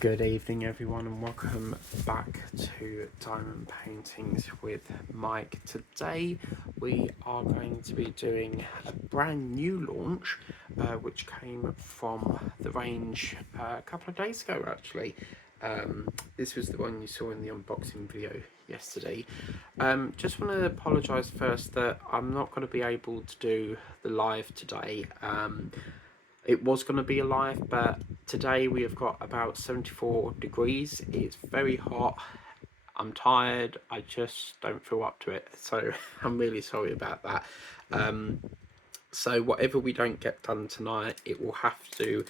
Good evening everyone and welcome back to Diamond Paintings with Mike. Today we are going to be doing a brand new launch which came from the range a couple of days ago actually. This was the one you saw in the unboxing video yesterday. Just want to apologise first that I'm not going to be able to do the live today. It was going to be a live, but today we have got about 74 degrees. It's very hot. I'm tired. I just don't feel up to it. So I'm really sorry about that. So whatever we don't get done tonight, it will have to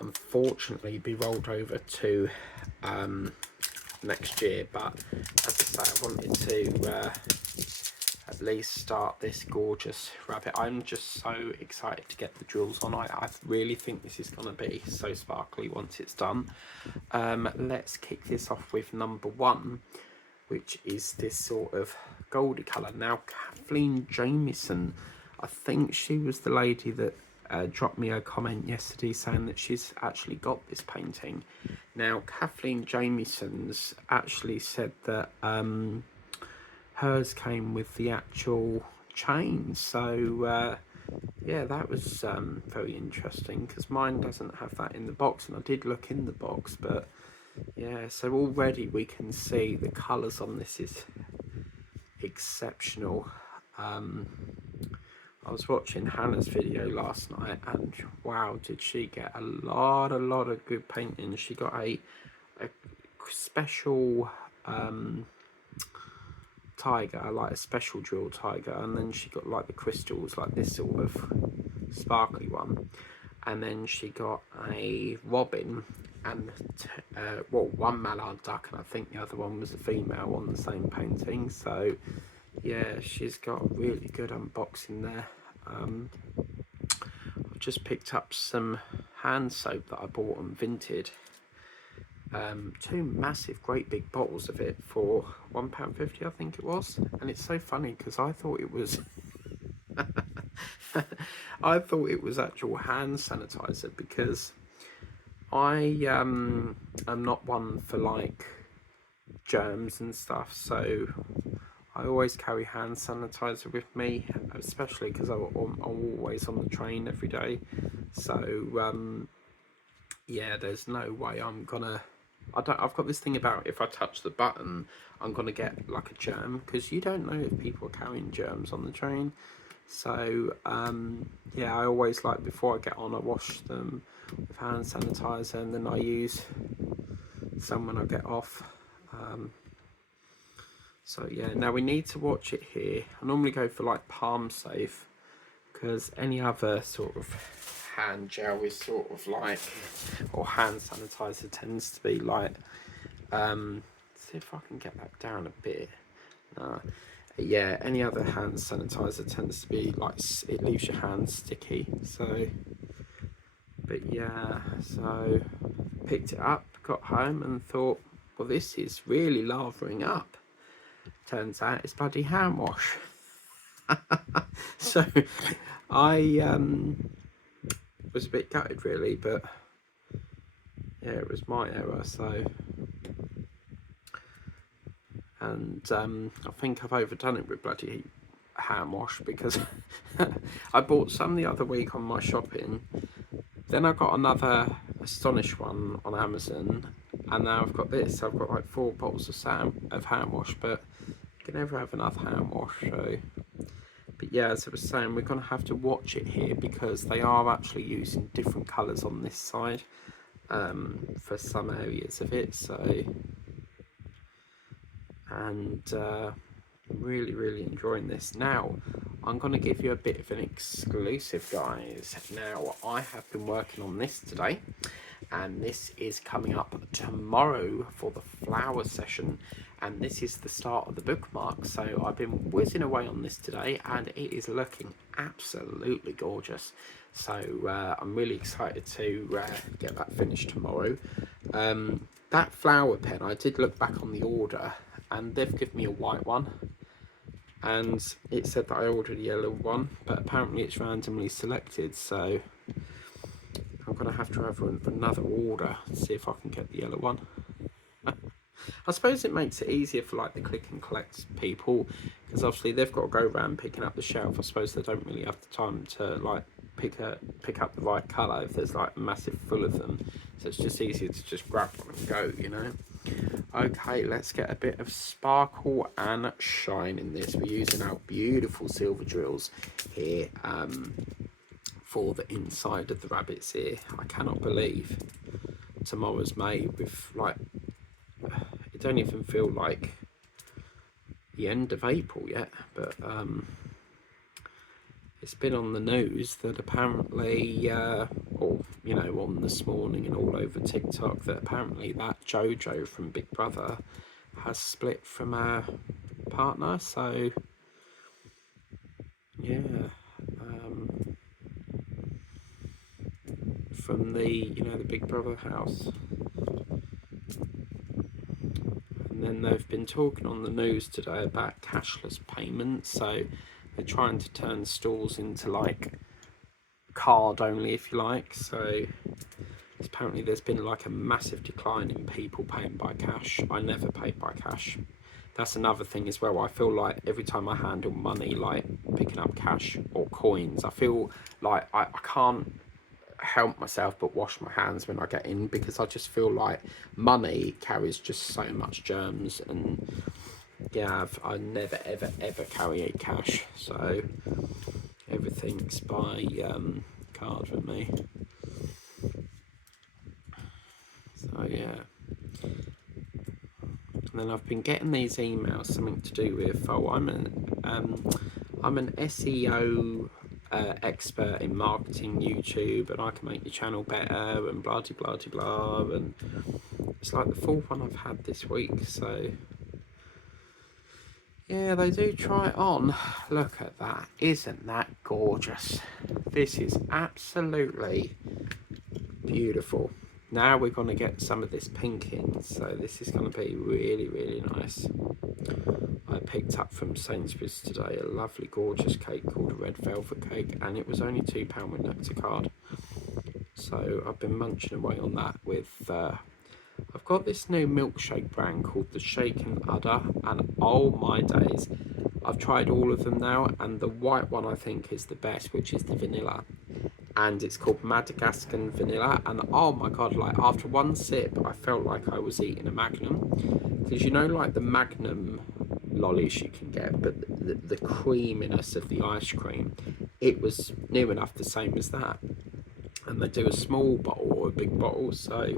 unfortunately be rolled over to next year. But as I say, I wanted to at least start this gorgeous rabbit. I'm just so excited to get the drills on. I really think this is going to be so sparkly once it's done. Let's kick this off with number one, which is this sort of goldy colour. Now, Kathleen Jamieson, I think she was the lady that dropped me a comment yesterday saying that she's actually got this painting. Now, Kathleen Jamieson's actually said that hers came with the actual chain, so yeah, that was very interesting because mine doesn't have that in the box, and I did look in the box, but yeah, so already we can see the colours on this is exceptional. I was watching Hannah's video last night and wow, did she get a lot of good painting. She got a special tiger, like a special drill tiger, and then she got like the crystals, like this sort of sparkly one, and then she got a robin and well, one mallard duck, and I think the other one was a female on the same painting. So yeah, she's got a really good unboxing there. I've just picked up some hand soap that I bought on Vinted. Two massive great big bottles of it for £1.50 I think it was, and it's so funny because I thought it was I thought it was actual hand sanitizer, because I am not one for like germs and stuff, so I always carry hand sanitizer with me, especially because I'm always on the train every day. So yeah, there's no way I'm gonna, I've got this thing about if I touch the button I'm gonna get like a germ, because you don't know if people are carrying germs on the train. So yeah, I always, like, before I get on, I wash them with hand sanitizer, and then I use some when I get off. So yeah, now we need to watch it here. I normally go for like palm safe, because any other sort of hand gel is sort of like, or hand sanitizer tends to be like, see if I can get that down a bit. Yeah, any other hand sanitizer tends to be like, it leaves your hands sticky. So, but yeah, so picked it up, got home and thought, well, this is really lavering up. Turns out it's bloody hand wash. So I was a bit gutted really, but yeah, it was my error. So, and I think I've overdone it with bloody hand wash, because I bought some the other week on my shopping, then I got another Astonish one on Amazon, and now I've got this. I've got like 4 bottles of hand wash, but you can never have enough hand wash. So, but yeah, as I was saying, we're going to have to watch it here, because they are actually using different colours on this side for some areas of it. So, and really enjoying this. Now I'm going to give you a bit of an exclusive, guys. Now, I have been working on this today, and this is coming up tomorrow for the flower session, and this is the start of the bookmark. So I've been whizzing away on this today, and it is looking absolutely gorgeous. So I'm really excited to get that finished tomorrow. That flower pen, I did look back on the order, and they've given me a white one, and it said that I ordered a yellow one, but apparently it's randomly selected. So I'm going to have another order to see if I can get the yellow one. I suppose it makes it easier for like the click and collect people, because obviously they've got to go around picking up the shelf. I suppose they don't really have the time to like pick up the right colour if there's like a massive full of them. So it's just easier to just grab one and go, you know. Okay, let's get a bit of sparkle and shine in this. We're using our beautiful silver drills here for the inside of the rabbit's ear. I cannot believe tomorrow's May with like, it don't even feel like the end of April yet, but it's been on the news that apparently, or you know, on this morning and all over TikTok, that apparently that Jojo from Big Brother has split from her partner. So yeah, from the, you know, the Big Brother house. And then they've been talking on the news today about cashless payments. So they're trying to turn stores into like card only, if you like. So apparently there's been like a massive decline in people paying by cash. I never paid by cash. That's another thing as well. I feel like every time I handle money, like picking up cash or coins, I feel like I can't help myself but wash my hands when I get in, because I just feel like money carries just so much germs. And yeah, I never ever carry cash, so everything's by card with me. So yeah, and then I've been getting these emails, something to do with, oh, I'm an SEO expert in marketing YouTube, and I can make your channel better, and blah blah blah blah. And it's like the fourth one I've had this week. So yeah, they do try it on. Look at that. Isn't that gorgeous? This is absolutely beautiful. Now we're going to get some of this pink in, so this is going to be really, really nice. I picked up from Sainsbury's today a lovely, gorgeous cake called a red velvet cake, and it was only £2 with Nectar. So I've been munching away on that with... I've got this new milkshake brand called the Shaken Udder, and oh my days, I've tried all of them now, and the white one I think is the best, which is the vanilla. And it's called Madagascar Vanilla, and oh my god, like after one sip I felt like I was eating a Magnum, because you know, like the Magnum lollies you can get, but the creaminess of the ice cream, it was near enough the same as that. And they do a small bottle or a big bottle, so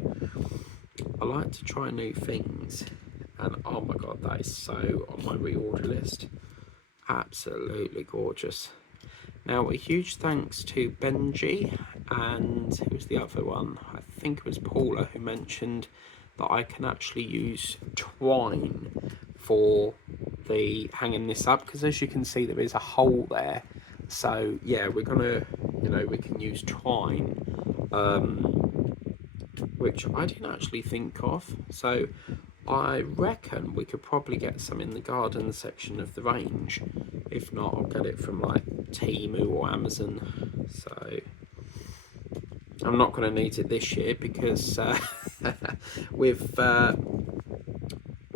I like to try new things. And oh my god, that is so on my reorder list. Absolutely gorgeous. Now, a huge thanks to Benji, and who was the other one? I think it was Paula, who mentioned that I can actually use twine for the hanging this up, because as you can see there is a hole there. So yeah, we're gonna, you know, we can use twine, which I didn't actually think of. So I reckon we could probably get some in the garden section of the range. If not, I'll get it from like Temu or Amazon. So I'm not going to need it this year, because we've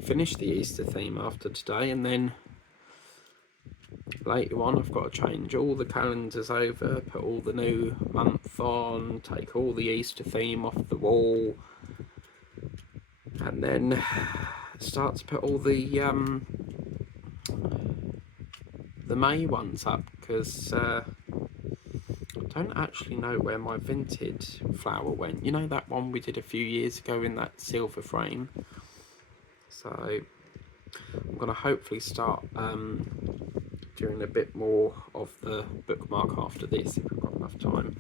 finished the Easter theme after today, and then later on I've got to change all the calendars over, put all the new month on, take all the Easter theme off the wall, and then start to put all the May ones up, because I don't actually know where my vintage flower went. You know, that one we did a few years ago in that silver frame. So I'm going to hopefully start doing a bit more of the bookmark after this, if I've got enough time.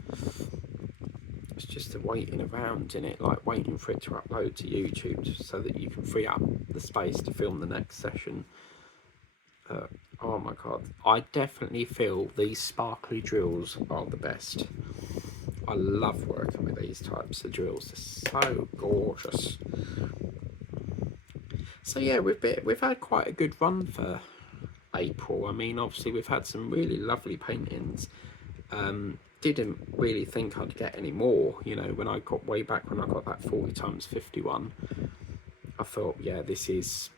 It's just the waiting around in it, like waiting for it to upload to YouTube so that you can free up the space to film the next session. Oh my god, I definitely feel these sparkly drills are the best. I love working with these types of drills, they're so gorgeous. So yeah, we've had quite a good run for April. I mean, obviously we've had some really lovely paintings didn't really think I'd get any more. You know, when I got way back when I got that 40 times 51, I thought, yeah, this is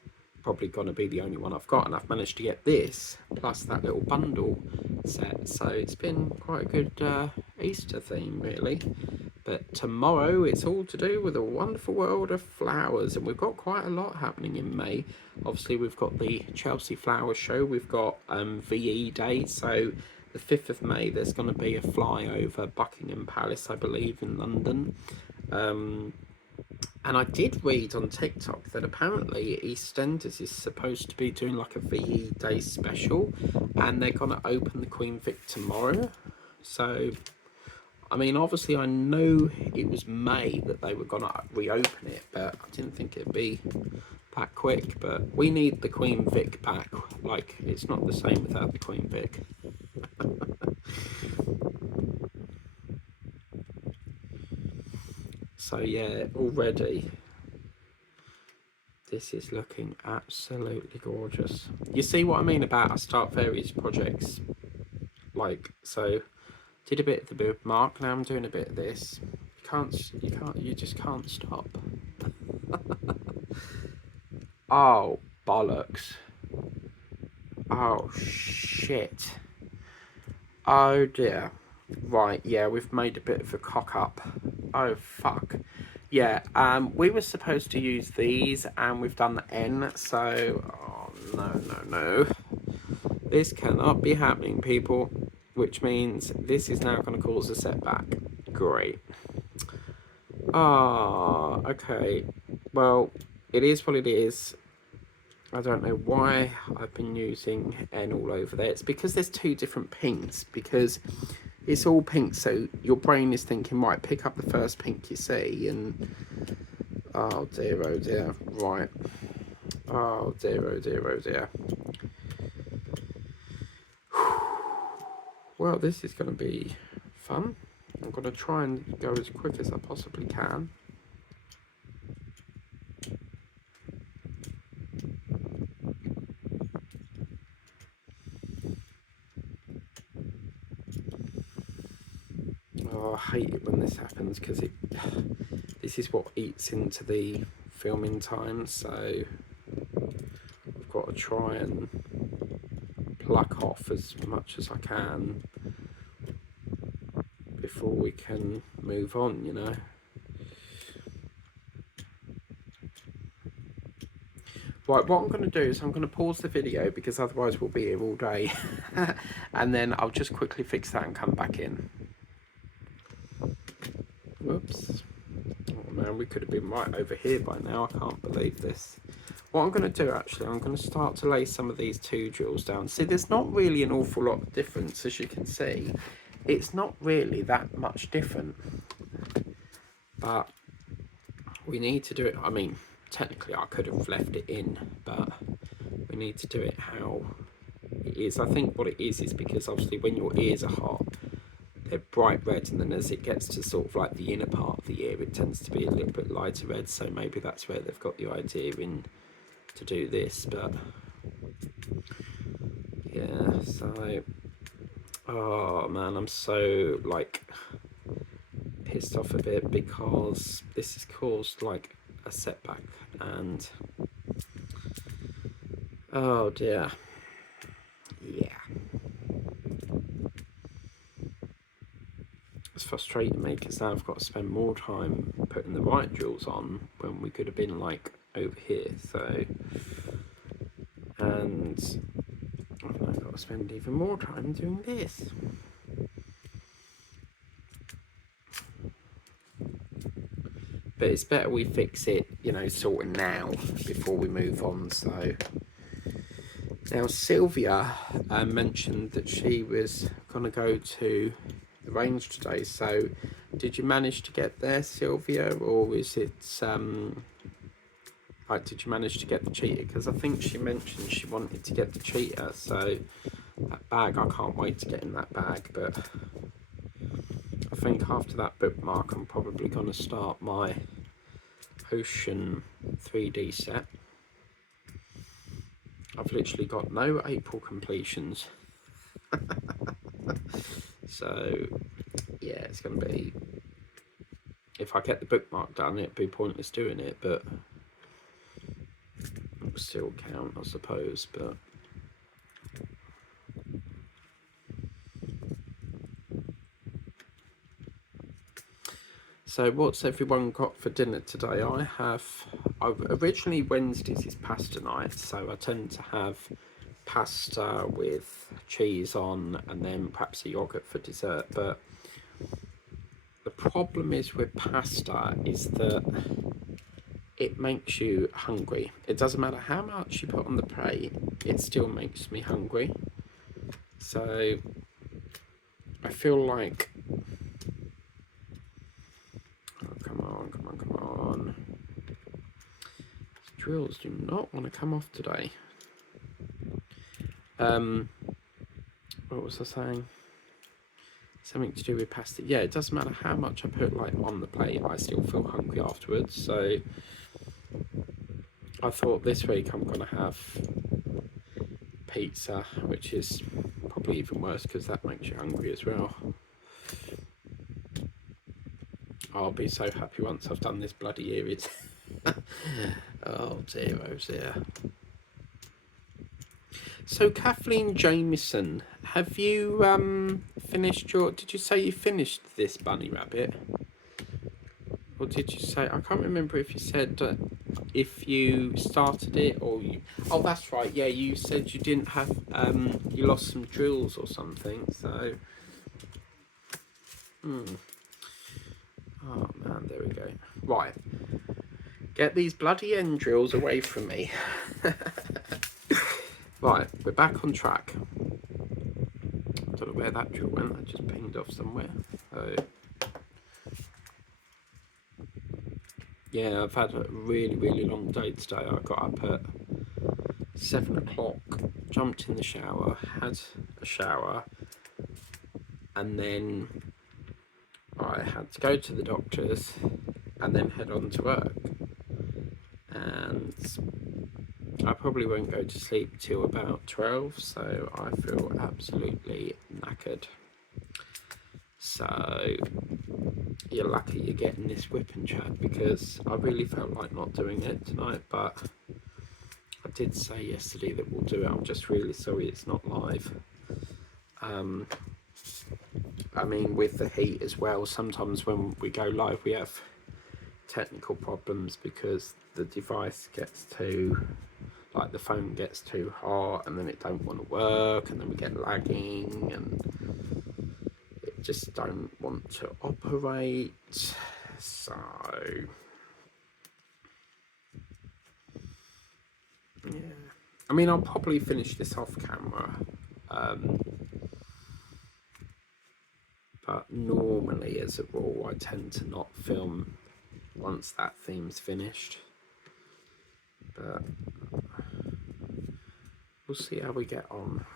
probably going to be the only one I've got, and I've managed to get this plus that little bundle set, so it's been quite a good Easter theme really. But tomorrow it's all to do with a wonderful world of flowers, and we've got quite a lot happening in May. Obviously we've got the Chelsea Flower Show, we've got VE Day, so the 5th of May there's going to be a fly over Buckingham Palace, I believe, in London. And I did read on TikTok that apparently EastEnders is supposed to be doing like a VE Day special, and they're going to open the Queen Vic tomorrow. So, I mean, obviously I know it was May that they were going to reopen it, but I didn't think it'd be that quick. But we need the Queen Vic back. Like, it's not the same without the Queen Vic. So yeah, already this is looking absolutely gorgeous. You see what I mean about I start various projects, like, so did a bit of the bookmark, now I'm doing a bit of this. You just can't stop. Oh bollocks. Oh shit. Oh dear. Right, yeah, we've made a bit of a cock up. Oh fuck. Yeah, we were supposed to use these and we've done the N, so oh no. This cannot be happening, people, which means this is now going to cause a setback. Great. Ah, okay. Well, it is what it is. I don't know why I've been using N all over there. It's because there's two different pinks, because it's all pink, so your brain is thinking, right, pick up the first pink you see, and oh dear, right. Oh dear. Well, this is going to be fun. I'm going to try and go as quick as I possibly can. Oh, I hate it when this happens, because this is what eats into the filming time, so I've got to try and pluck off as much as I can before we can move on, you know. Right, what I'm going to do is I'm going to pause the video, because otherwise we'll be here all day. And then I'll just quickly fix that and come back in. Whoops. Oh man, we could have been right over here by now. I can't believe this. What I'm going to do, actually, I'm going to start to lay some of these 2 drills down. See, there's not really an awful lot of difference, as you can see. It's not really that much different. But we need to do it. I mean, technically I could have left it in, but we need to do it how it is. I think what it is because obviously when your ears are hot, they're bright red, and then as it gets to sort of like the inner part of the ear, it tends to be a little bit lighter red, so maybe that's where they've got the idea in to do this. But yeah, so oh man, I'm so like pissed off a bit, because this has caused like a setback, and oh dear, yeah, it's frustrating me, because now I've got to spend more time putting the right drills on when we could have been like over here. So, and I've now got to spend even more time doing this. But it's better we fix it, you know, sort of now before we move on. So now Sylvia mentioned that she was going to go to the range today. So did you manage to get there, Sylvia, or is it like, did you manage to get the cheetah? Because I think she mentioned she wanted to get the cheetah. So that bag, I can't wait to get in that bag. But I think after that bookmark, I'm probably going to start my Ocean 3D set. I've literally got no April completions. So yeah, it's going to be, if I get the bookmark done, it'd be pointless doing it, but it will still count, I suppose. But so what's everyone got for dinner today? Originally Wednesdays is pasta night, so I tend to have pasta with cheese on and then perhaps a yogurt for dessert. But the problem is with pasta is that it makes you hungry. It doesn't matter how much you put on the plate, it still makes me hungry. So I feel like, oh, come on. Drills do not want to come off today. What was I saying? Something to do with pasta. Yeah, it doesn't matter how much I put like on the plate, I still feel hungry afterwards. So I thought this week I'm gonna have pizza, which is probably even worse because that makes you hungry as well. I'll be so happy once I've done this bloody year. Oh dear. So Kathleen Jameson, have you finished your? Did you say you finished this bunny rabbit, or did you say? I can't remember if you said if you started it or you. Oh, that's right. Yeah, you said you didn't have. You lost some drills or something. So. Oh man, there we go. Right, get these bloody end drills away from me. Right, we're back on track. I don't know where that drill went, that just pinged off somewhere. So, yeah, I've had a really long day today. I got up at 7 o'clock, jumped in the shower, had a shower, and then I had to go to the doctor's and then head on to work. And I probably won't go to sleep till about 12, so I feel absolutely knackered. So you're lucky you're getting this whip and chat, because I really felt like not doing it tonight, but I did say yesterday that we'll do it. I'm just really sorry it's not live. I mean, with the heat as well, sometimes when we go live we have technical problems because the device gets too, like the phone gets too hot and then it don't want to work, and then we get lagging and it just don't want to operate. So yeah, I mean, I'll probably finish this off camera, but normally as a rule I tend to not film once that theme's finished, but we'll see how we get on.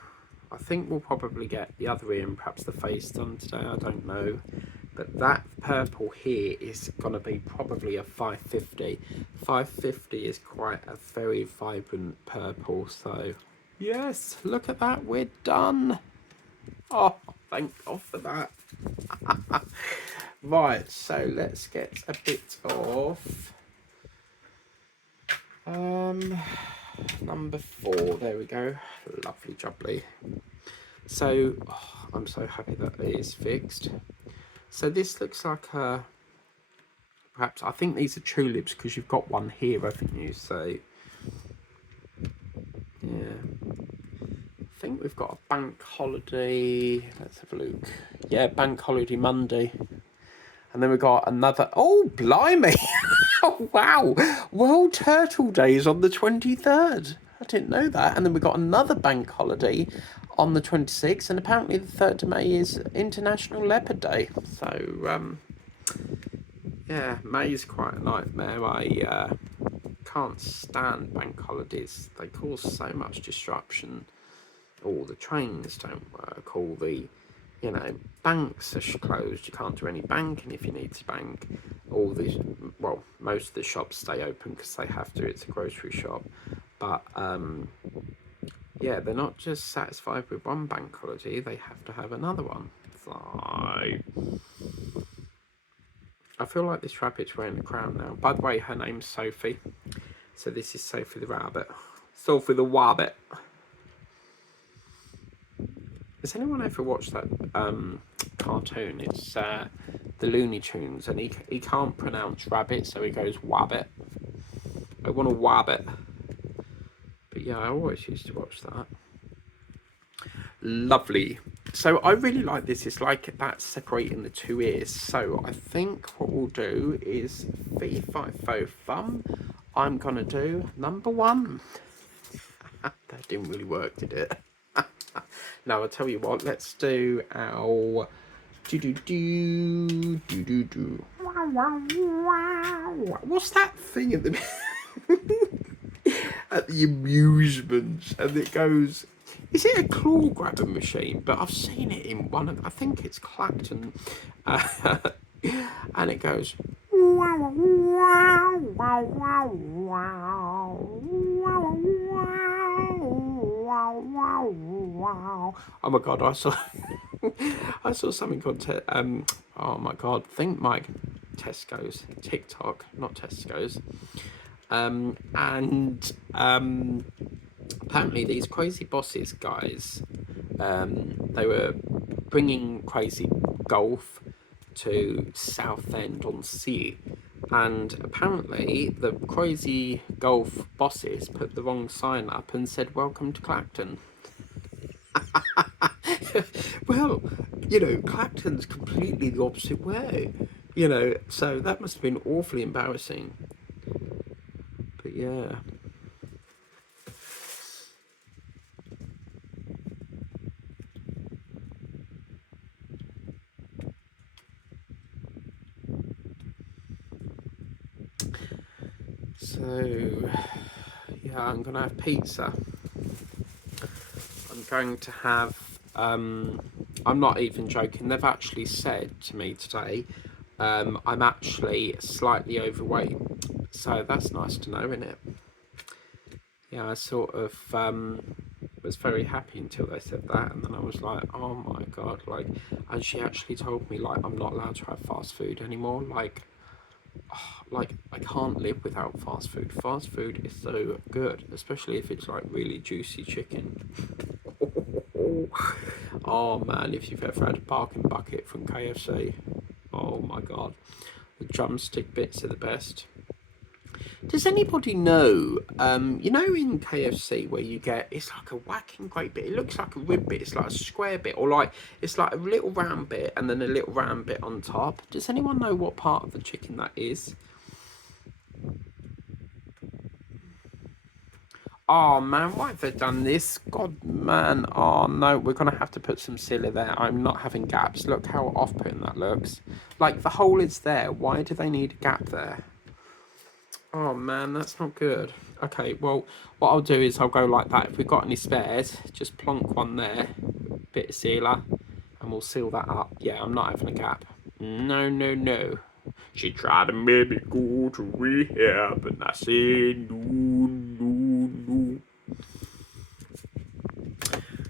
I think we'll probably get the other ear and perhaps the face done today, I don't know. But that purple here is going to be probably a 550. 550 is quite a very vibrant purple, so yes, look at that, we're done. Oh, thank God for that. Right, so let's get a bit of number 4, there we go, lovely jubbly. So I'm so happy that it is fixed. So this looks like a, perhaps, I think these are tulips because you've got one here, haven't you? So yeah, I think we've got a bank holiday, let's have a look. Yeah, bank holiday Monday. And then we've got another, oh blimey. Oh wow, World Turtle Day is on the 23rd. I didn't know that. And then we've got another bank holiday on the 26th, and apparently the 3rd of May is International Leopard Day. So yeah, May's quite a nightmare. I can't stand bank holidays. They cause so much disruption. All the trains don't work, all the, you know, banks are closed, you can't do any banking if you need to bank. All these, well, most of the shops stay open because they have to, it's a grocery shop. But yeah, they're not just satisfied with one bank holiday, they have to have another one. So I feel like this rabbit's wearing a crown now. By the way, her name's Sophie. So this is Sophie the rabbit. Sophie the wabbit. Has anyone ever watched that cartoon? It's the Looney Tunes, and he can't pronounce rabbit, so he goes wabbit. I want a wabbit. But yeah, I always used to watch that. Lovely. So I really like this. It's like that separating the two ears. So I think what we'll do is fee fi fo fum. I'm gonna do number one. That didn't really work, did it? Now I'll tell you what. Let's do our do. What's that thing at the at the amusements? And it goes. Is it a claw grabbing machine? But I've seen it in one of, I think it's Clacton, and it goes. Oh my god! I saw, I saw something called oh my god! Think Mike, Tesco's, TikTok, not Tesco's, and apparently these crazy bosses guys, they were bringing crazy golf to Southend-on-Sea, and apparently the crazy golf bosses put the wrong sign up and said welcome to Clacton. Well, you know, Clacton's completely the opposite way, you know, so that must have been awfully embarrassing. But yeah. So, yeah, I'm going to have pizza. I'm going to have, I'm not even joking, they've actually said to me today, I'm actually slightly overweight. So that's nice to know, isn't it? Yeah, I sort of was very happy until they said that, and then I was like, oh my god, like, and she actually told me, like, I'm not allowed to have fast food anymore, like I can't live without fast food. Fast food is so good, especially if it's like really juicy chicken. Oh man, if you've ever had a bargain bucket from KFC, oh my god, the drumstick bits are the best. Does anybody know, you know in KFC where you get, it's like a whacking great bit, it looks like a rib bit, it's like a square bit, or like, it's like a little round bit and then a little round bit on top. Does anyone know what part of the chicken that is? Oh man, why have they done this? God man, oh no, we're gonna have to put some sealer there. I'm not having gaps. Look how off-putting that looks. Like the hole is there, why do they need a gap there? Oh man, that's not good. Okay, well, what I'll do is I'll go like that. If we've got any spares, just plonk one there, bit of sealer, and we'll seal that up. Yeah, I'm not having a gap. No, no, no. She tried to make me go to rehab, and I said no, no, no.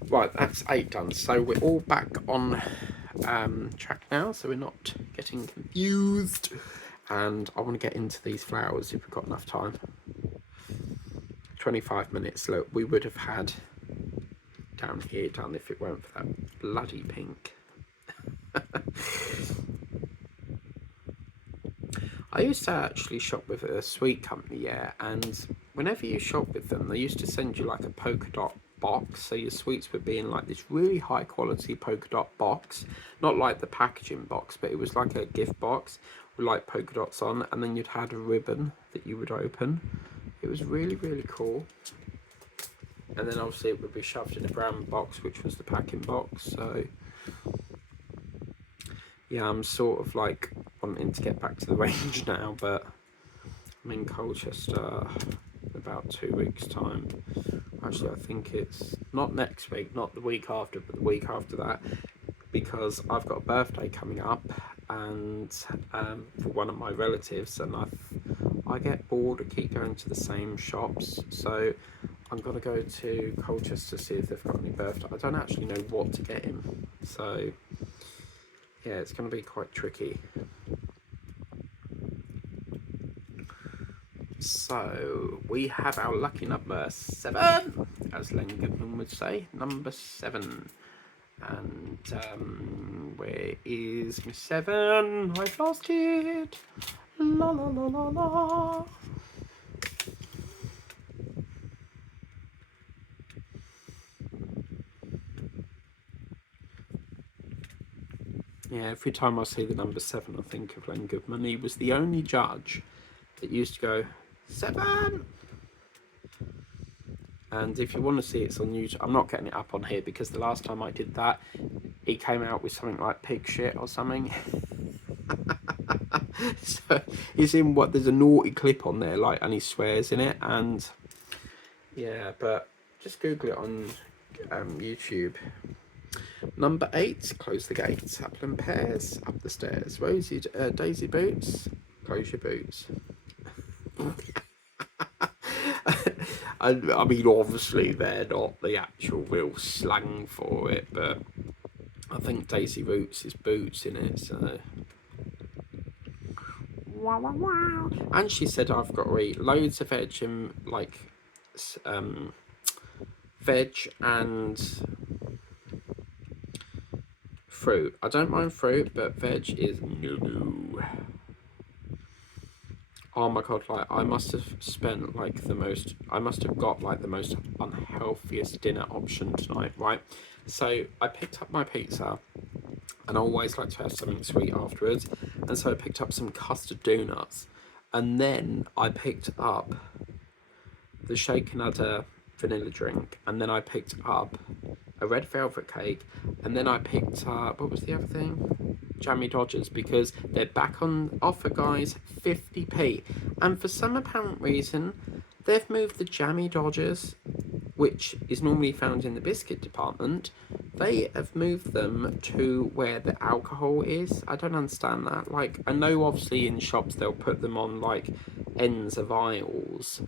Right, that's 8 done. So we're all back on track now, so we're not getting confused. And I want to get into these flowers if we've got enough time. 25 minutes. Look, we would have had down here done if it weren't for that bloody pink. I used to actually shop with a sweet company, yeah, and whenever you shop with them, they used to send you like a polka dot box, so your sweets would be in like this really high quality polka dot box, not like the packaging box, but it was like a gift box with like polka dots on, and then you'd had a ribbon that you would open. It was really, really cool. And then obviously it would be shoved in a brown box, which was the packing box. So yeah, I'm sort of like wanting to get back to the range now, but I'm in Colchester in about 2 weeks time. Actually, I think it's not next week, not the week after, but the week after that, because I've got a birthday coming up, and for one of my relatives, and I get bored of keep going to the same shops, so I'm gonna go to Colchester to see if they've got any birthday. I don't actually know what to get him, so yeah, it's gonna be quite tricky. So we have our lucky number 7, as Len Goodman would say, number 7. And where is my 7? I've lost it. La la la la la. Yeah, every time I see the number 7, I think of Len Goodman. He was the only judge that used to go, 7! And if you want to see it's on YouTube, I'm not getting it up on here because the last time I did that, he came out with something like pig shit or something. So he's in what, there's a naughty clip on there, like, and he swears in it. And yeah, but just Google it on YouTube. Number 8, close the gates. Apple and pears, up the stairs. Rosie, Daisy boots, close your boots. I mean, obviously they're not the actual real slang for it, but I think Daisy Boots is boots in it, so. Wow, wow, wow. And she said I've got to eat loads of veg and like veg and fruit. I don't mind fruit, but veg is no. Oh my god, like I must have spent like I must have got like the most unhealthiest dinner option tonight, right? So I picked up my pizza, and I always like to have something sweet afterwards, and so I picked up some custard donuts, and then I picked up the shaken udder vanilla drink, and then I picked up a red velvet cake, and then I picked up, what was the other thing? Jammy Dodgers, because they're back on offer, guys, 50p. And for some apparent reason, they've moved the Jammy Dodgers, which is normally found in the biscuit department, they have moved them to where the alcohol is. I don't understand that. Like, I know obviously in shops they'll put them on like ends of aisles,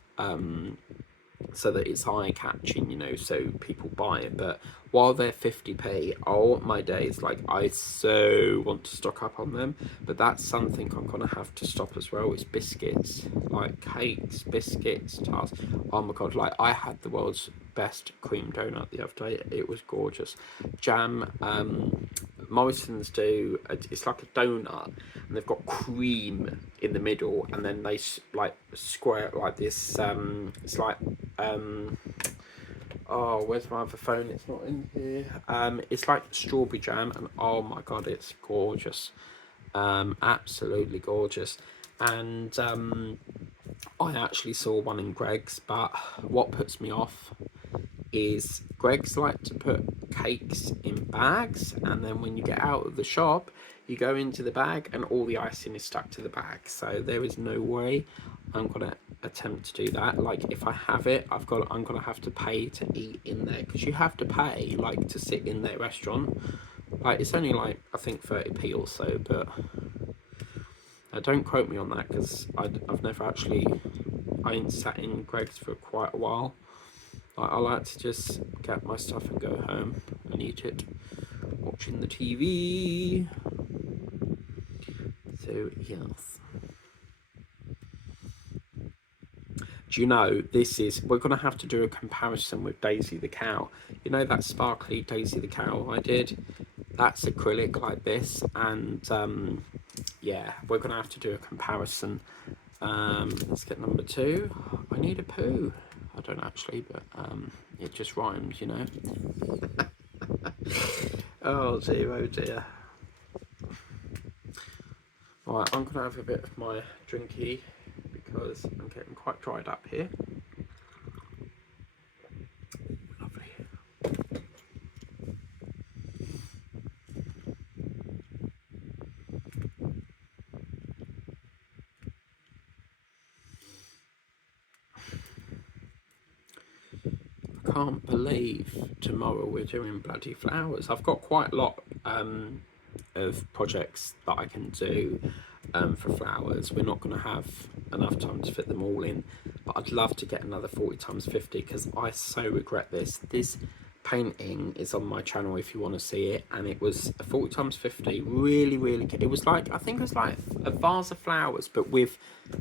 so that it's eye-catching, you know, so people buy it. But while they're 50p, oh my days, like I so want to stock up on them. But that's something I'm gonna have to stop as well. It's biscuits, like cakes, biscuits, tarts. Oh my god, like I had the world's best cream donut the other day. It was gorgeous. Jam, Morrison's do, it's like a donut, and they've got cream in the middle, and then they like square it like this. It's like oh, where's my other phone? It's not in here. It's like strawberry jam, and oh my god, it's gorgeous. Absolutely gorgeous. And I actually saw one in Greg's, but what puts me off is Greg's like to put cakes in bags, and then when you get out of the shop you go into the bag and all the icing is stuck to the bag. So there is no way I'm gonna attempt to do that. Like if I have it, I'm gonna have to pay to eat in there, because you have to pay like to sit in their restaurant. Like it's only like I think 30p or so, but don't quote me on that, because I've never actually, I ain't sat in Greg's for quite a while. I like to just get my stuff and go home and eat it, watching the TV. So yes. Do you know, we're going to have to do a comparison with Daisy the cow. You know that sparkly Daisy the cow I did? That's acrylic like this, and yeah, we're going to have to do a comparison. Let's get number 2. I need a poo. I don't actually, but it just rhymes, you know. Oh dear, oh dear. Right, I'm going to have a bit of my drinky because I'm getting quite dried up here. Lovely. I can't believe tomorrow we're doing bloody flowers. I've got quite a lot of projects that I can do for flowers. We're not going to have enough time to fit them all in, but I'd love to get another 40 times 50 because I so regret this. painting is on my channel if you want to see it, and it was a 40x50, really it was like, I think it was like a vase of flowers but with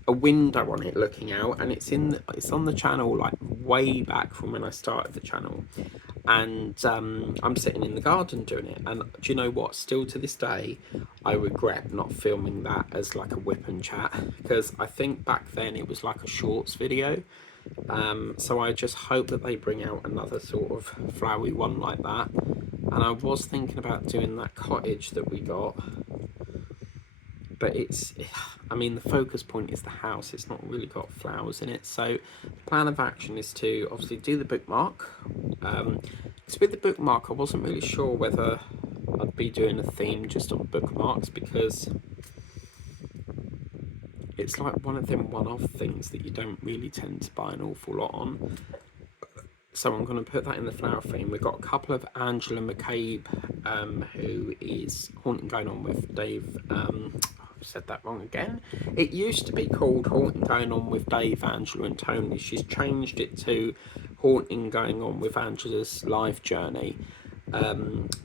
a window on it looking out, and it's on the channel like way back from when I started the channel. And I'm sitting in the garden doing it, and do you know what, still to this day I regret not filming that as like a whip and chat, because I think back then it was like a shorts video. So I just hope that they bring out another sort of flowery one like that. And I was thinking about doing that cottage that we got, but I mean, the focus point is the house, it's not really got flowers in it. So the plan of action is to obviously do the bookmark. So with the bookmark I wasn't really sure whether I'd be doing a theme just on bookmarks, because it's like one of them one-off things that you don't really tend to buy an awful lot on. So I'm going to put that in the flower theme. We've got a couple of Angela McCabe, who is Haunting Going On with Dave. I've said that wrong again. It used to be called Haunting Going On with Dave, Angela and Tony. She's changed it to Haunting Going On with Angela's Life Journey.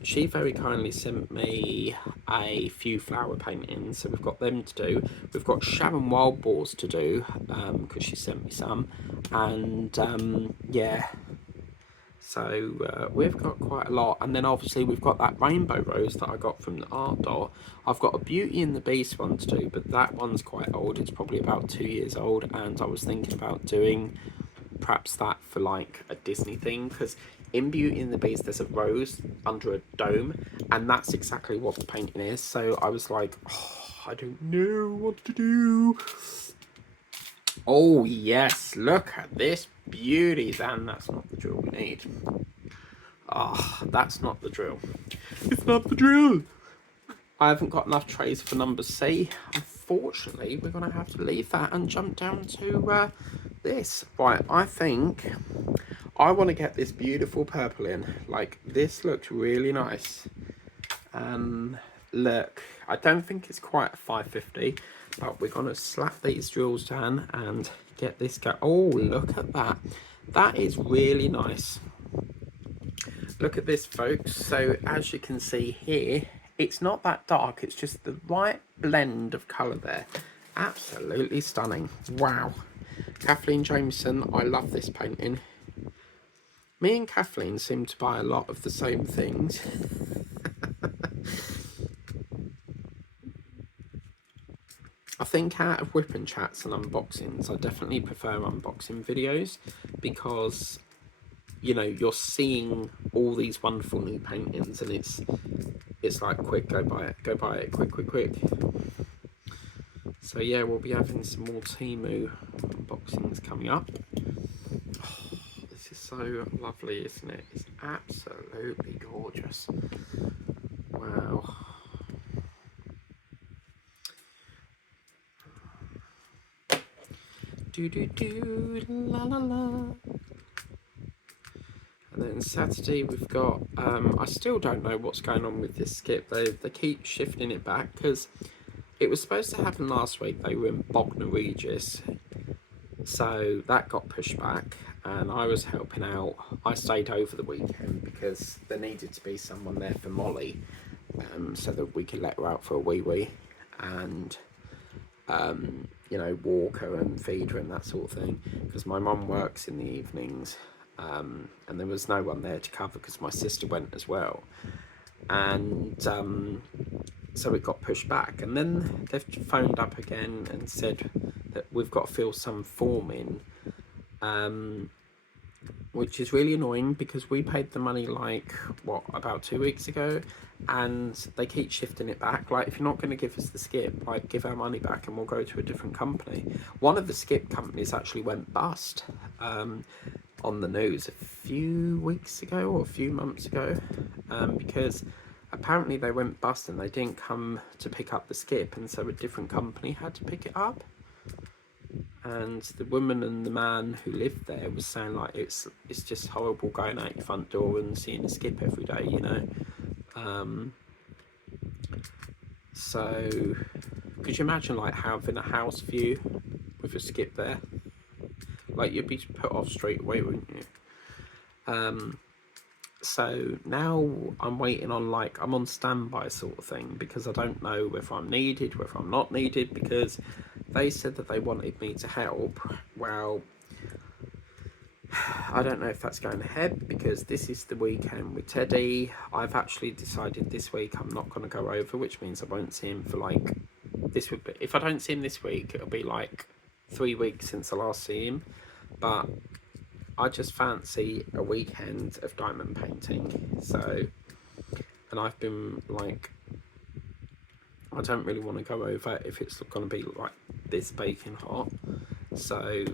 She very kindly sent me a few flower paintings, so we've got them to do. We've got Sharon Wild Boars to do, because she sent me some, and yeah, so we've got quite a lot. And then obviously we've got that rainbow rose that I got from the art dot. I've got a Beauty and the Beast one to do, but that one's quite old, it's probably about 2 years old, and I was thinking about doing perhaps that for like a Disney thing, because in Beauty and the Beast there's a rose under a dome, and that's exactly what the painting is. So I was like, oh, I don't know what to do. Oh yes, look at this beauty. Then that's not the drill we need. Ah, oh, that's not the drill. It's not the drill. I haven't got enough trays for number C. Unfortunately, we're going to have to leave that and jump down to this. Right, I think I want to get this beautiful purple in. Like, this looks really nice. Look, I don't think it's quite a 550, but we're going to slap these drills down and get this go. Oh, look at that. That is really nice. Look at this, folks. So as you can see here, it's not that dark, it's just the right blend of colour there. Absolutely stunning. Wow. Kathleen Jameson, I love this painting. Me and Kathleen seem to buy a lot of the same things. I think out of whip and chats and unboxings, I definitely prefer unboxing videos, because, you know, you're seeing all these wonderful new paintings, and it's like, quick, go buy it, quick. So yeah, we'll be having some more Temu unboxings coming up. Oh, this is so lovely, isn't it? It's absolutely gorgeous. Wow. La la la. And then Saturday we've got, I still don't know what's going on with this skip. They keep shifting it back, because it was supposed to happen last week. They were in Bognor Regis, so that got pushed back, and I was helping out. I stayed over the weekend because there needed to be someone there for Molly, so that we could let her out for a wee, and you know, walk her and feed her and that sort of thing, because my mum works in the evenings, and there was no one there to cover because my sister went as well, and so it got pushed back. And then they've phoned up again and said that we've got to fill some form in, which is really annoying, because we paid the money like, what, about 2 weeks ago, and they keep shifting it back. Like, if you're not going to give us the skip, like, give our money back and we'll go to a different company. One of the skip companies actually went bust, on the news a few weeks ago or a few months ago, because apparently they went bust and they didn't come to pick up the skip, and so a different company had to pick it up. And the woman and the man who lived there was saying, like, it's just horrible going out your front door and seeing a skip every day, you know. So could you imagine, like, having a house view with a skip there? Like, you'd be put off straight away, wouldn't you? So now I'm waiting on, like, I'm on standby sort of thing, because I don't know whether I'm needed, whether I'm not needed, because they said that they wanted me to help. Well, I don't know if that's going ahead, because this is the weekend with Teddy. I've actually decided this week I'm not going to go over, which means I won't see him for, like, this week. But if I don't see him this week, it'll be like 3 weeks since I last see him. But I just fancy a weekend of diamond painting. So, and I've been like, I don't really want to go over if it's going to be like this baking hot. So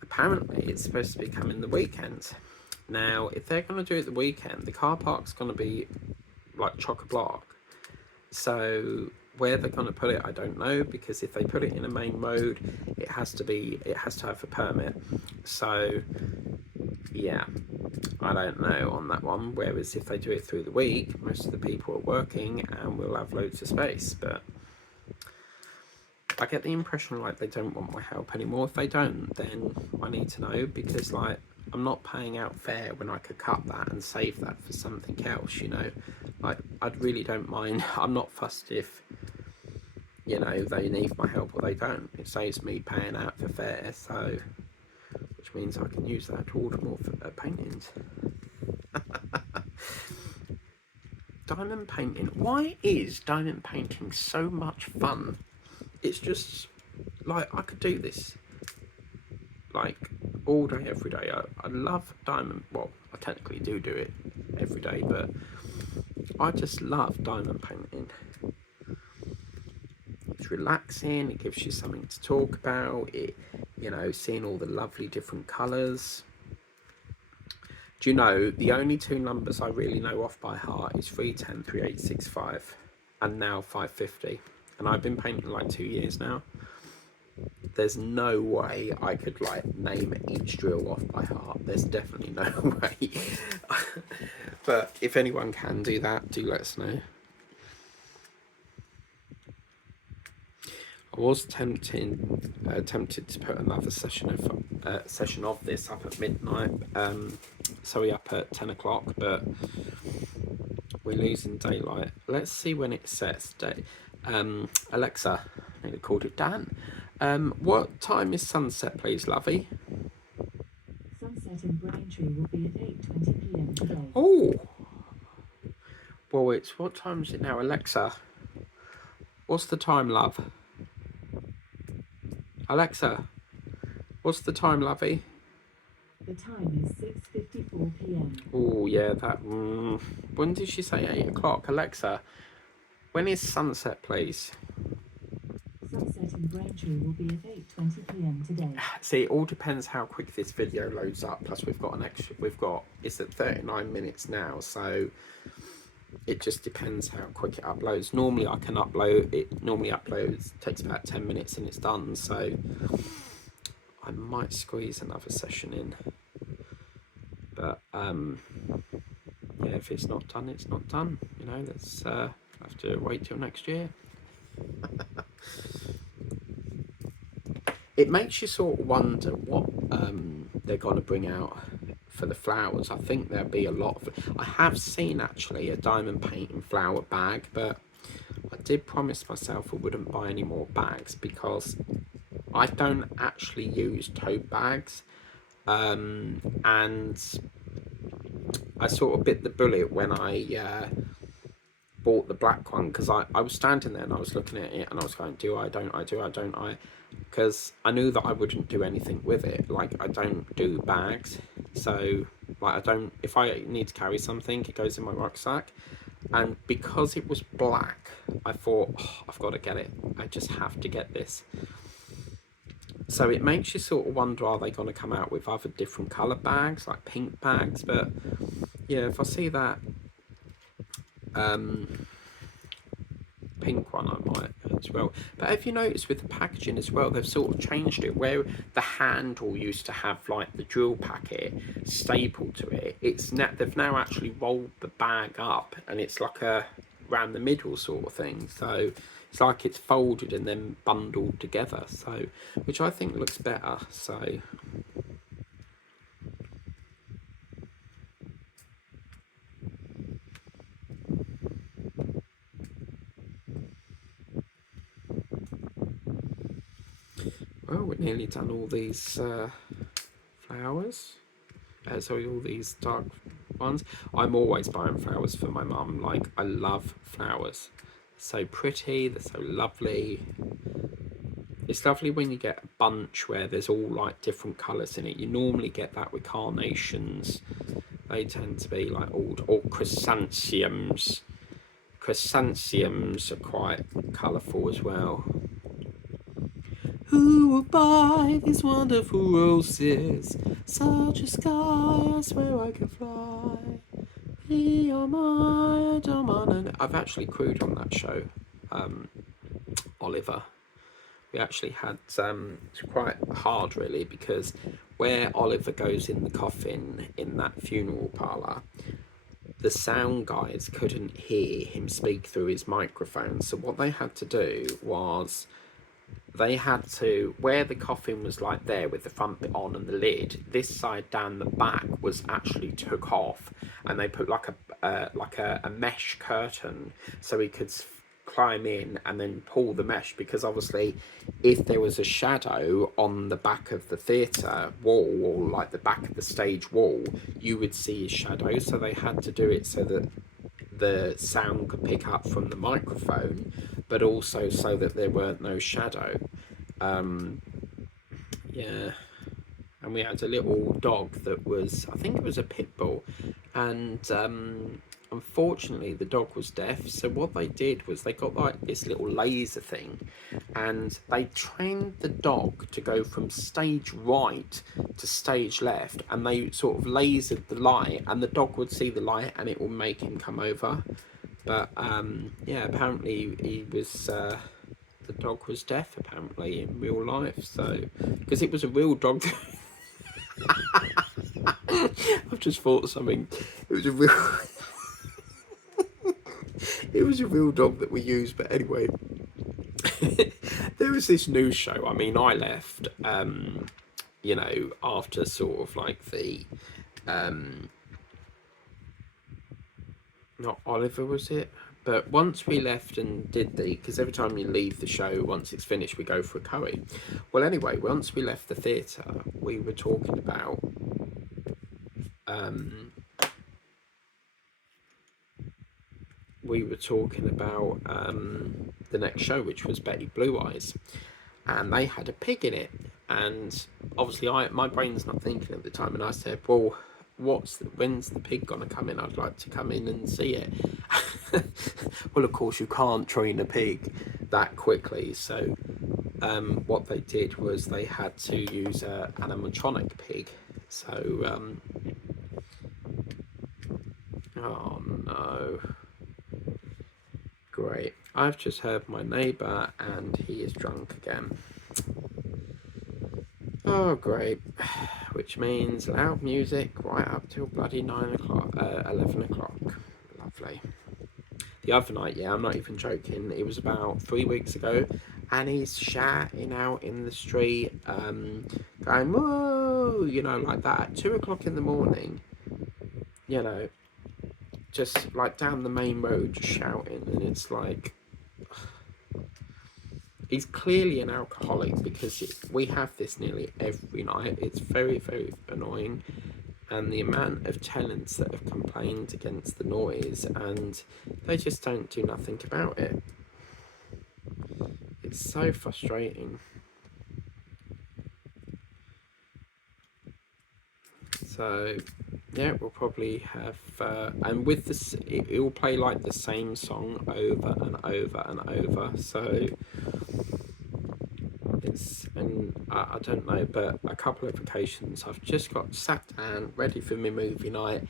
apparently it's supposed to be coming the weekend. Now, if they're going to do it the weekend, the car park's going to be like chock-a-block. So where they're going to put it, I don't know, because if they put it in a main road, it has to have a permit. So yeah, I don't know on that one. Whereas if they do it through the week, most of the people are working and we'll have loads of space. But I get the impression like they don't want my help anymore. If they don't, then I need to know, because like I'm not paying out fair when I could cut that and save that for something else, you know. Like, I really don't mind. I'm not fussed if, you know, they need my help or they don't. It saves me paying out for fair, so, which means I can use that to order more for paintings. Diamond painting. Why is diamond painting so much fun? It's just like, I could do this like all day, every day. I love diamond. Well, I technically do it every day, but I just love diamond painting. It's relaxing. It gives you something to talk about. It, you know, seeing all the lovely different colours. Do you know, the only two numbers I really know off by heart is 310, 3865, and now 550. And I've been painting like 2 years now. There's no way I could like name each drill off by heart. There's definitely no way. But if anyone can do that, do let us know. I was tempted to put another session of this up at midnight. Sorry, up at 10 o'clock, but we're losing daylight. Let's see when it sets day. Alexa, I nearly called it Dan. What time is sunset, please, lovey? Sunset in Braintree will be at 8:20 p.m. today. Oh, well, it's, what time is it now, Alexa? What's the time, love? Alexa, what's the time, lovey? The time is 6:54 p.m. Oh, yeah, that. When did she say 8 o'clock? Alexa, when is sunset, please? Sunset in Braintree will be at 8:20 p.m. today. See, it all depends how quick this video loads up. Plus, it's at 39 minutes now, so it just depends how quick it uploads. Normally, I can upload it. Normally, uploads takes about 10 minutes and it's done. So I might squeeze another session in. But yeah, if it's not done, it's not done. You know, let's have to wait till next year. It makes you sort of wonder what they're going to bring out for the flowers. I think there'll be a lot of. I have seen actually a diamond painting flower bag, but I did promise myself I wouldn't buy any more bags because I don't actually use tote bags, and I sort of bit the bullet when I bought the black one, because I was standing there and I was looking at it and I was going, do I, don't I, do I, don't I? Because I knew that I wouldn't do anything with it. Like, I don't do bags, so like I don't, if I need to carry something, it goes in my rucksack. And because it was black, I thought, oh, I've got to get it. I just have to get this. So it makes you sort of wonder, are they going to come out with other different colour bags, like pink bags? But yeah, if I see that pink one, I might as well. But have you noticed with the packaging as well, they've sort of changed it, where the handle used to have like the drill packet stapled to it. It's now, they've now actually rolled the bag up and it's like a round the middle sort of thing. So it's like it's folded and then bundled together. So, which I think looks better. So Well, we're nearly done all these flowers. Sorry, all these dark ones. I'm always buying flowers for my mum. Like, I love flowers. So pretty, they're so lovely. It's lovely when you get a bunch where there's all like different colours in it. You normally get that with carnations. They tend to be like old, or chrysanthemums. Chrysanthemums are quite colourful as well. Who will buy these wonderful roses? Such a sky, I swear I can fly. Be on my, I don't wanna. I've actually crewed on that show, Oliver. We actually had it's quite hard really, because where Oliver goes in the coffin in that funeral parlour, the sound guys couldn't hear him speak through his microphone. So what they had to do was they had to, where the coffin was like there with the front bit on and the lid, this side down the back was actually took off, and they put like a mesh curtain so he could climb in and then pull the mesh, because obviously if there was a shadow on the back of the theatre wall, or like the back of the stage wall, you would see his shadow. So they had to do it so that the sound could pick up from the microphone, but also so that there weren't no shadow. Yeah, and we had a little dog that was, I think it was a pit bull, and unfortunately the dog was deaf. So what they did was they got like this little laser thing, and they trained the dog to go from stage right to stage left, and they sort of lasered the light, and the dog would see the light and it will make him come over. But yeah, apparently he was the dog was deaf apparently in real life. So because it was a real dog. I've just thought of something. It was a real it was a real dog that we used. But anyway, there was this news show. I mean, I left you know, after sort of like the not Oliver, was it? But once we left and did because every time you leave the show, once it's finished, we go for a curry. Well, anyway, once we left the theatre, we were talking about the next show, which was Betty Blue Eyes, and they had a pig in it. And obviously, my brain's not thinking at the time, and I said, "Well, when's the pig gonna come in? I'd like to come in and see it." Well, of course, you can't train a pig that quickly. So what they did was they had to use an animatronic pig. So oh no. Great. I've just heard my neighbour and he is drunk again. Oh, great. Which means loud music right up till bloody 9 o'clock, 11 o'clock. Lovely. The other night, yeah, I'm not even joking, it was about 3 weeks ago, and he's shouting out in the street, going, whoa, you know, like that at 2 o'clock in the morning, you know, just like down the main road, just shouting, and it's like, he's clearly an alcoholic, because we have this nearly every night. It's very, very annoying, and the amount of tenants that have complained against the noise, and they just don't do nothing about it. It's so frustrating. So yeah, we'll probably have and with this it will play like the same song over and over and over. So it's, and I don't know, but a couple of occasions I've just got sat down ready for my movie night,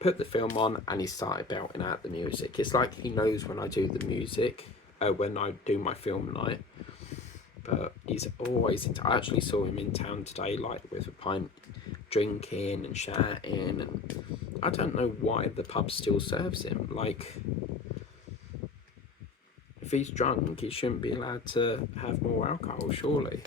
put the film on, and he started belting out the music. It's like he knows when I do the music, when I do my film night. But he's always I actually saw him in town today, like with a pint, drinking and shouting, and I don't know why the pub still serves him. Like, if he's drunk, he shouldn't be allowed to have more alcohol, surely.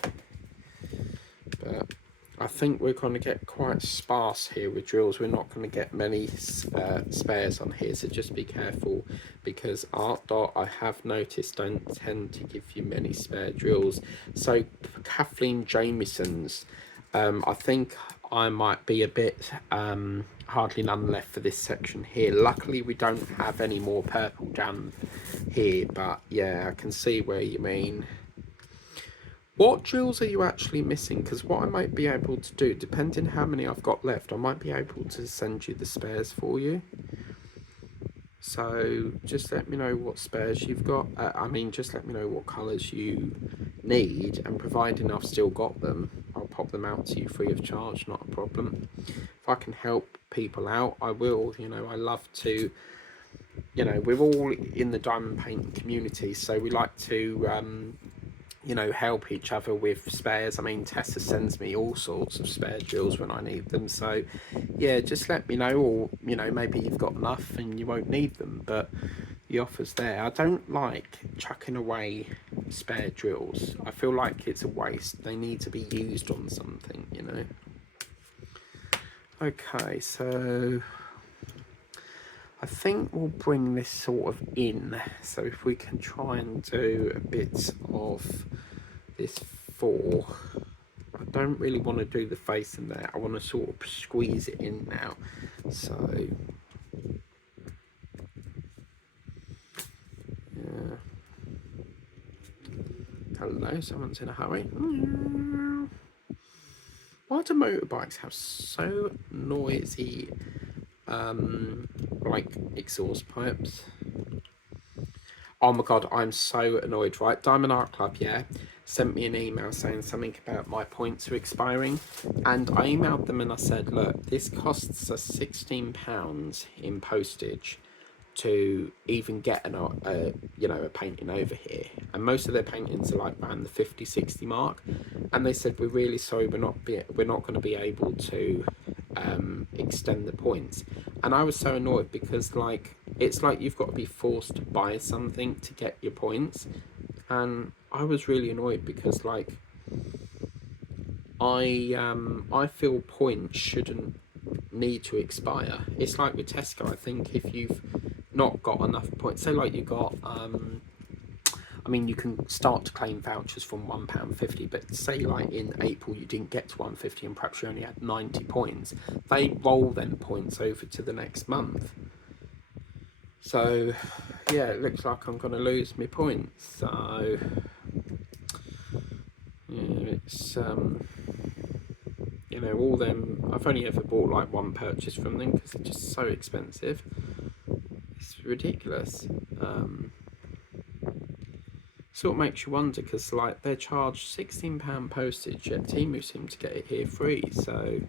But I think we're going to get quite sparse here with drills. We're not going to get many spares on here, so just be careful, because Art Dot, I have noticed, don't tend to give you many spare drills. So Kathleen Jamieson's, I think I might be a bit hardly none left for this section here. Luckily we don't have any more purple down here, but yeah, I can see where you mean. What drills are you actually missing? Because what I might be able to do, depending how many I've got left, I might be able to send you the spares for you. So just let me know what spares you've got. I mean, just let me know what colours you need, and providing I've still got them, I'll pop them out to you free of charge, not a problem. If I can help people out, I will. You know, I love to, you know, we're all in the diamond painting community, so we like to you know, help each other with spares. I mean, Tessa sends me all sorts of spare drills when I need them, so yeah, just let me know. Or, you know, maybe you've got enough and you won't need them, but the offer's there. I don't like chucking away spare drills. I feel like it's a waste. They need to be used on something, you know. Okay, so I think we'll bring this sort of in. So if we can try and do a bit of this 4. I don't really want to do the face in there. I want to sort of squeeze it in now. So yeah. Hello, someone's in a hurry. Why do motorbikes have so noisy like exhaust pipes? Oh my god, I'm so annoyed, right? Diamond Art Club, yeah, sent me an email saying something about my points are expiring, and I emailed them and I said, look, this costs us £16 in postage to even get you know, a painting over here, and most of their paintings are like around the 50-60 mark, and they said, we're really sorry, we're not going to be able to extend the points. And I was so annoyed, because like, it's like you've got to be forced to buy something to get your points, and I was really annoyed, because like I feel points shouldn't need to expire. It's like with Tesco. I think if you've not got enough points, say like you got I mean, you can start to claim vouchers from £1.50, but say like in April you didn't get to 150 and perhaps you only had 90 points, they roll them points over to the next month. So yeah, it looks like I'm going to lose my points. So yeah, it's you know, all them, I've only ever bought like one purchase from them, because they're just so expensive. It's ridiculous. Sort of makes you wonder, because like they're charged £16 postage, yet Temu seem to get it here free. So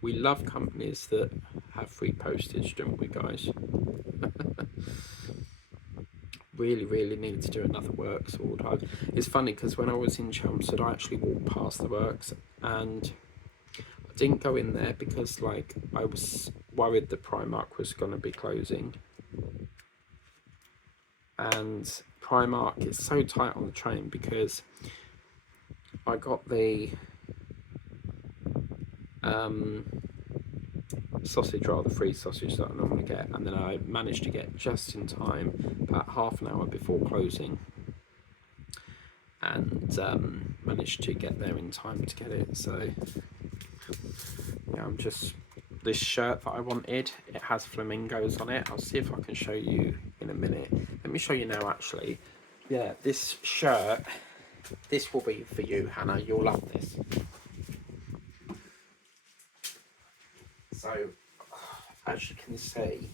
we love companies that have free postage, don't we, guys? Really need to do another works order. It's funny, because when I was in Chelmsford, I actually walked past the works, and I didn't go in there because like I was worried that Primark was going to be closing. And Primark is so tight on the train, because I got the sausage roll, the free sausage that I normally get, and then I managed to get just in time, about half an hour before closing, and managed to get there in time to get it. So yeah, I'm just, this shirt that I wanted, it has flamingos on it. I'll see if I can show you in a minute. Let me show you now, actually. Yeah, this shirt, this will be for you, Hannah. You'll love this. So, as you can see,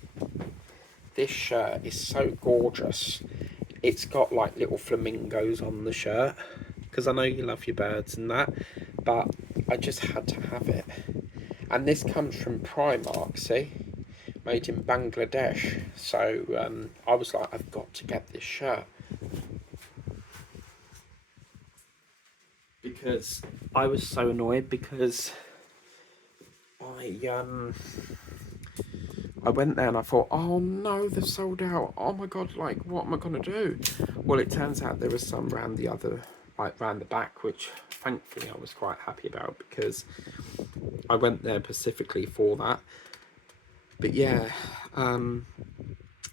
this shirt is so gorgeous. It's got like little flamingos on the shirt, because I know you love your birds and that, but I just had to have it. And this comes from Primark, see? Made in Bangladesh. So I was like, I've got to get this shirt. Because I was so annoyed, because I went there and I thought, oh no, they've sold out. Oh my god, like, what am I going to do? Well, it turns out there was some around the other like round the back, which thankfully I was quite happy about because I went there specifically for that. But yeah,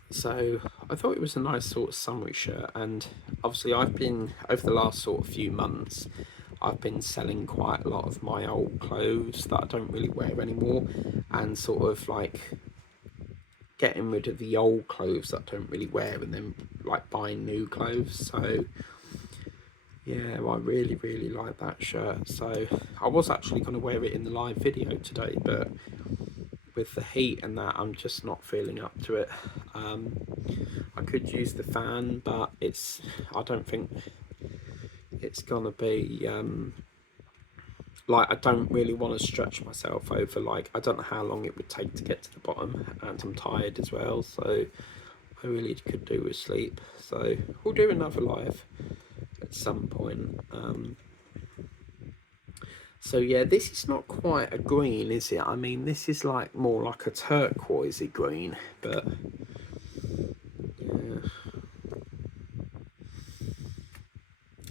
so I thought it was a nice sort of summery shirt, and obviously I've been, over the last sort of few months, I've been selling quite a lot of my old clothes that I don't really wear anymore, and sort of like getting rid of the old clothes that I don't really wear, and then like buying new clothes. So yeah, I really like that shirt. So I was actually going to wear it in the live video today, but with the heat and that, I'm just not feeling up to it. I could use the fan, but I don't think it's gonna be like, I don't really want to stretch myself over, like, I don't know how long it would take to get to the bottom, and I'm tired as well, so I really could do with sleep. So we'll do another live at some point. So yeah, this is not quite a green, is it? I mean, this is like more like a turquoisey green, but yeah.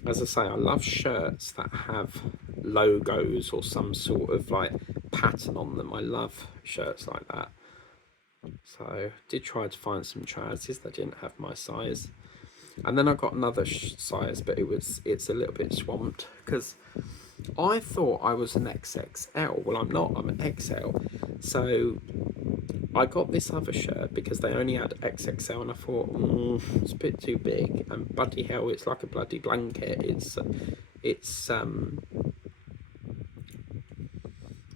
As I say, I love shirts that have logos or some sort of like pattern on them. I love shirts like that. So I did try to find some trousers that didn't have my size, and then I got another size, but it's a little bit swamped because I thought I was an XXL. Well, I'm not, I'm an XL. So I got this other shirt because they only had XXL, and I thought, it's a bit too big, and bloody hell, it's like a bloody blanket. It's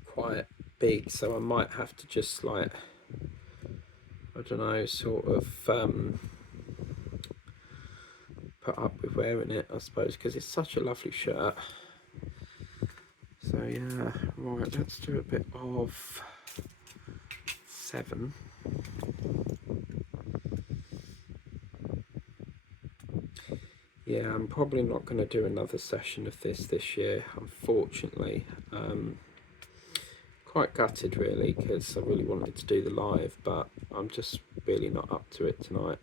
quite big, so I might have to just, like, I don't know, sort of put up with wearing it, I suppose, because it's such a lovely shirt. So yeah, right, let's do a bit of 7. Yeah, I'm probably not going to do another session of this year, unfortunately. Quite gutted really, because I really wanted to do the live, but I'm just really not up to it tonight.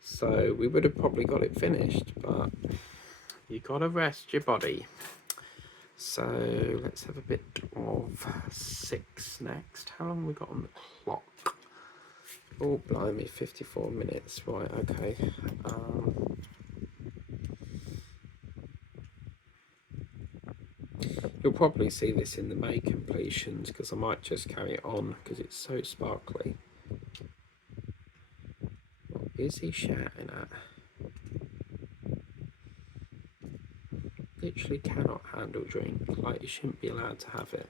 So we would have probably got it finished, but you gotta rest your body. So let's have a bit of 6 next. How long have we got on the clock? Oh blimey, 54 minutes. Right, okay. You'll probably see this in the May completions, because I might just carry it on because it's so sparkly. What is he shouting at? Literally cannot handle drink. Like, you shouldn't be allowed to have it.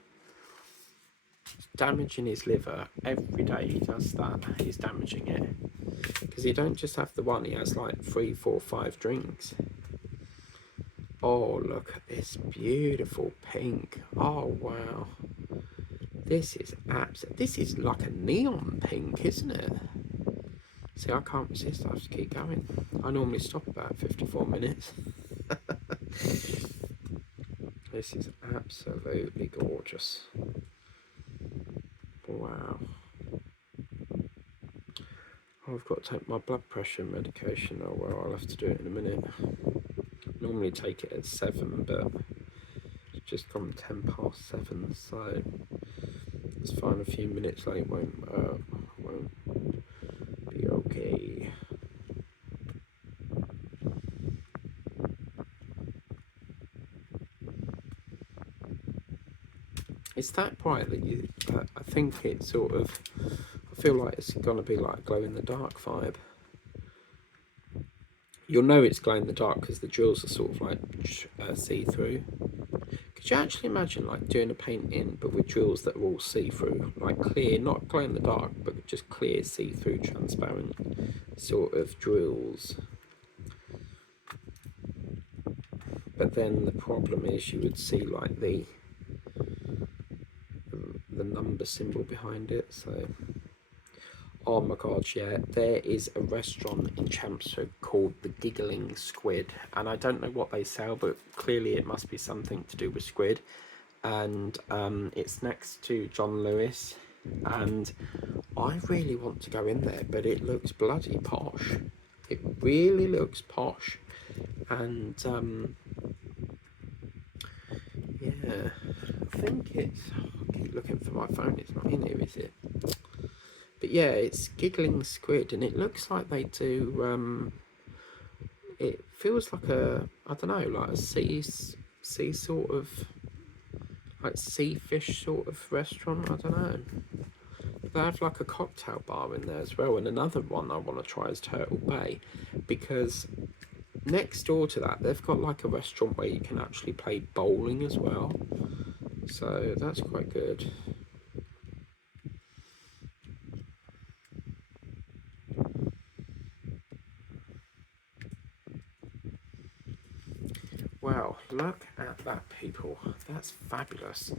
It's damaging his liver. Every day he does that, he's damaging it. Because he don't just have the one, he has like 3, 4, 5 drinks. Oh, look at this beautiful pink. Oh, wow. This is this is like a neon pink, isn't it? See, I can't resist. I have to keep going. I normally stop about 54 minutes. This is absolutely gorgeous. Wow. Oh, I've got to take my blood pressure medication. Oh well, I'll have to do it in a minute. Normally take it at 7, but it's just gone 7:10, so it's fine. A few minutes late won't be okay. It's that bright that you, I think it sort of, I feel like it's going to be like glow in the dark vibe. You'll know it's glow in the dark because the drills are sort of like see-through. Could you actually imagine like doing a painting but with drills that are all see-through, like clear, not glow in the dark, but just clear, see-through, transparent sort of drills? But then the problem is you would see like the number symbol behind it. So oh my god, yeah, there is a restaurant in Chelmsford called the Giggling Squid, and I don't know what they sell, but clearly it must be something to do with squid. And it's next to John Lewis, and I really want to go in there, but it looks bloody posh. It really looks posh. And yeah, I think it's, I keep looking for my phone, it's not in here, is it? But yeah, it's Giggling Squid, and it looks like they do, it feels like a, I don't know, like a sea sort of, like sea fish sort of restaurant, I don't know. They have like a cocktail bar in there as well, and another one I want to try is Turtle Bay, because next door to that they've got like a restaurant where you can actually play bowling as well, so that's quite good. Well, look at that, people. That's fabulous.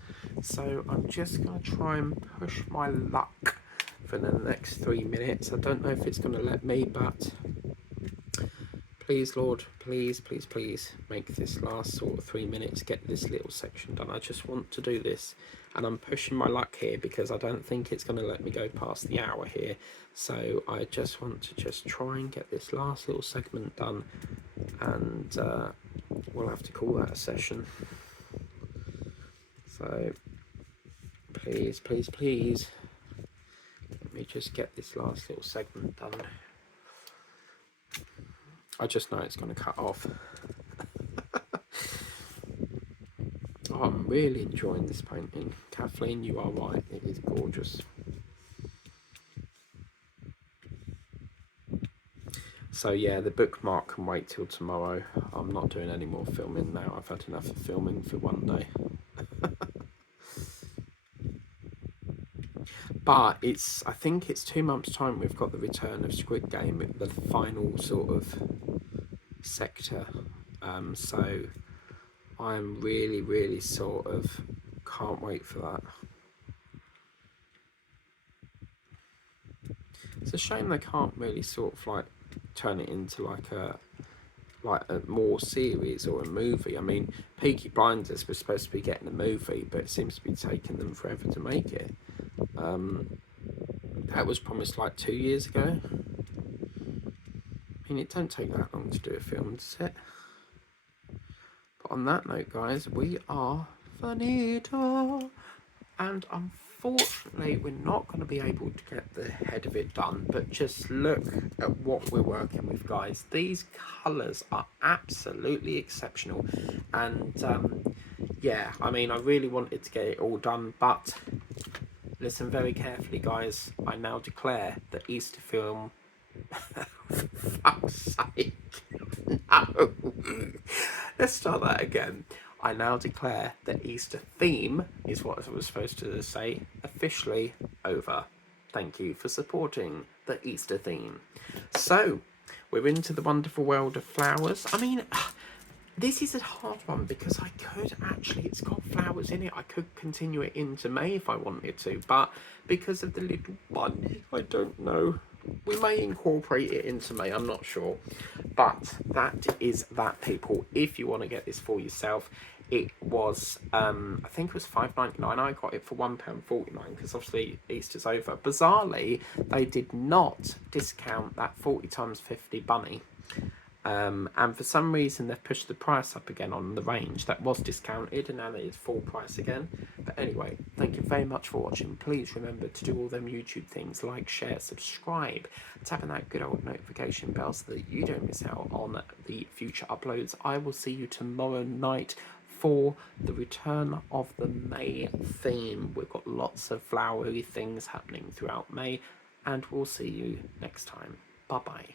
So I'm just going to try and push my luck for the next 3 minutes. I don't know if it's going to let me, but please, Lord, please, please, please make this last sort of 3 minutes, get this little section done. I just want to do this, and I'm pushing my luck here because I don't think it's going to let me go past the hour here. So I just want to just try and get this last little segment done, and we'll have to call that a session. So please, please, please, let me just get this last little segment done. I just know it's going to cut off. Oh, I'm really enjoying this painting. Kathleen, you are right, it is gorgeous. So yeah, the bookmark can wait till tomorrow. I'm not doing any more filming now. I've had enough of filming for one day. But it's, I think it's 2 months' time we've got the return of Squid Game, the final sort of sector. So I'm really, really sort of can't wait for that. It's a shame they can't really sort of like turn it into like a more series or a movie. I mean, Peaky Blinders was supposed to be getting a movie, but it seems to be taking them forever to make it. That was promised like 2 years ago. I mean, it don't take that long to do a film, does it? But on that note, guys, we are finito. And unfortunately, we're not going to be able to get the head of it done, but just look at what we're working with, guys. These colours are absolutely exceptional. And yeah, I mean, I really wanted to get it all done, but listen very carefully, guys. I now declare the Easter film. For fuck's sake. No. Let's start that again. I now declare the Easter theme, is what I was supposed to say, officially over. Thank you for supporting the Easter theme. So, we're into the wonderful world of flowers. I mean, this is a hard one because I could actually, it's got flowers in it. I could continue it into May if I wanted to, but because of the little bunny, I don't know. We may incorporate it into May, I'm not sure. But that is that, people. If you want to get this for yourself, it was, I think it was £5.99. I got it for £1.49 because obviously Easter's over. Bizarrely, they did not discount that 40 times 50 bunny. And for some reason they've pushed the price up again on the range that was discounted, and now it is full price again. But anyway, thank you very much for watching. Please remember to do all them YouTube things, like, share, subscribe, tap on that good old notification bell so that you don't miss out on the future uploads. I will see you tomorrow night for the return of the May theme. We've got lots of flowery things happening throughout May, and we'll see you next time. Bye bye.